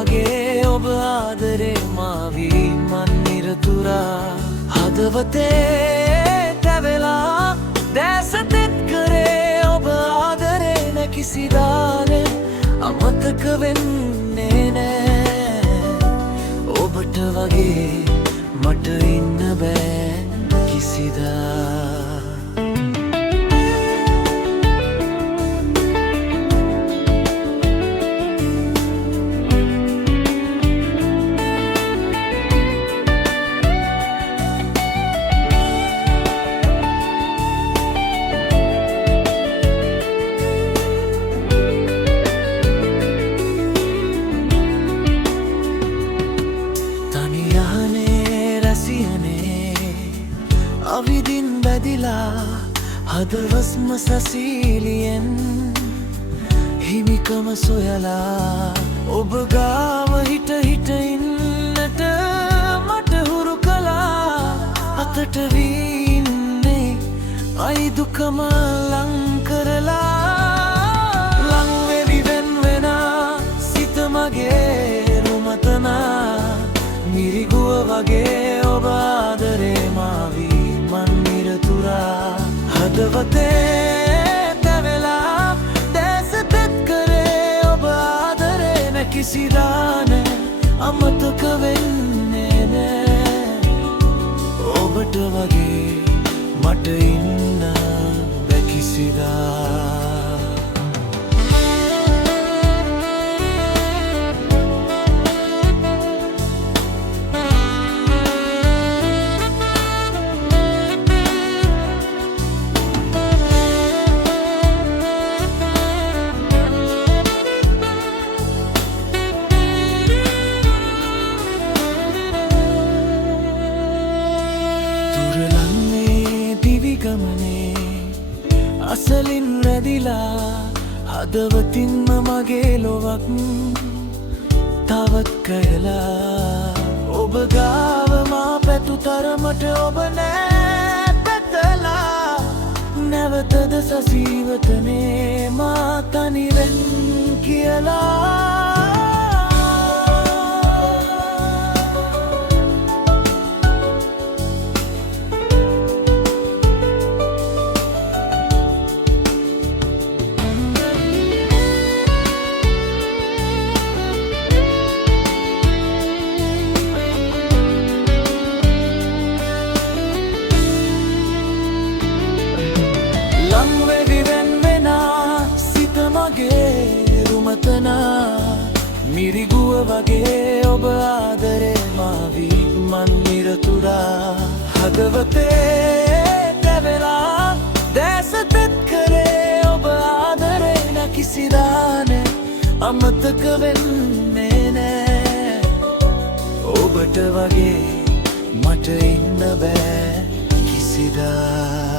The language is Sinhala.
වගේ ඔබ ආදරේ මාවී මන් නිරතුරා හදවතේ තැවෙලා දැසතෙත් කරේ ඔබ ආදරේ නැකිසිදානේ අමතක වෙන්නේ නෑ ඔබට වගේ මට ඉන්න බෑ කිසිදා අවිදින් බැදිලා හදවස්ම සසීලියෙන් හිමිකම සොයලා ඔබ ගාව හිට හිට ඉන්නට මට හුරු කළා අතට වීන්නේ අයි දුකම ලං කරලා ලං වෙවි වෙන් වෙනා සිත මගේ රුමතනා මිරිගුව වගේ ඔබ ආදරේ මාවී මන් නිරතුරා හදවතේ තැවෙලා දැසතෙත් කරේ ඔබ ආදරේ නැකිසිදානේ අමතක වෙන්නේ නෑ ඔබට වගේ මට ඉන්න බැ කිසිදා අසලින් රැදිලා හදවතින්ම මගේ ලොවක් තවත් කයලා ඔබ ගාව මා පැතු තරමට ඔබ නෑ පැතලා නැවතද සසීවතනේ මා තනිවෙන් කියලා මිරිගුව වගේ ඔබ ආදරේ මාවී මන් නිරතුරා හදවතේ තැවෙලා දැසතෙත් කරේ ඔබ ආදරේ නැකිසිදානේ අමතක වෙන්නේ නෑ ඔබට වගේ මට ඉන්න බෑ කිසිදා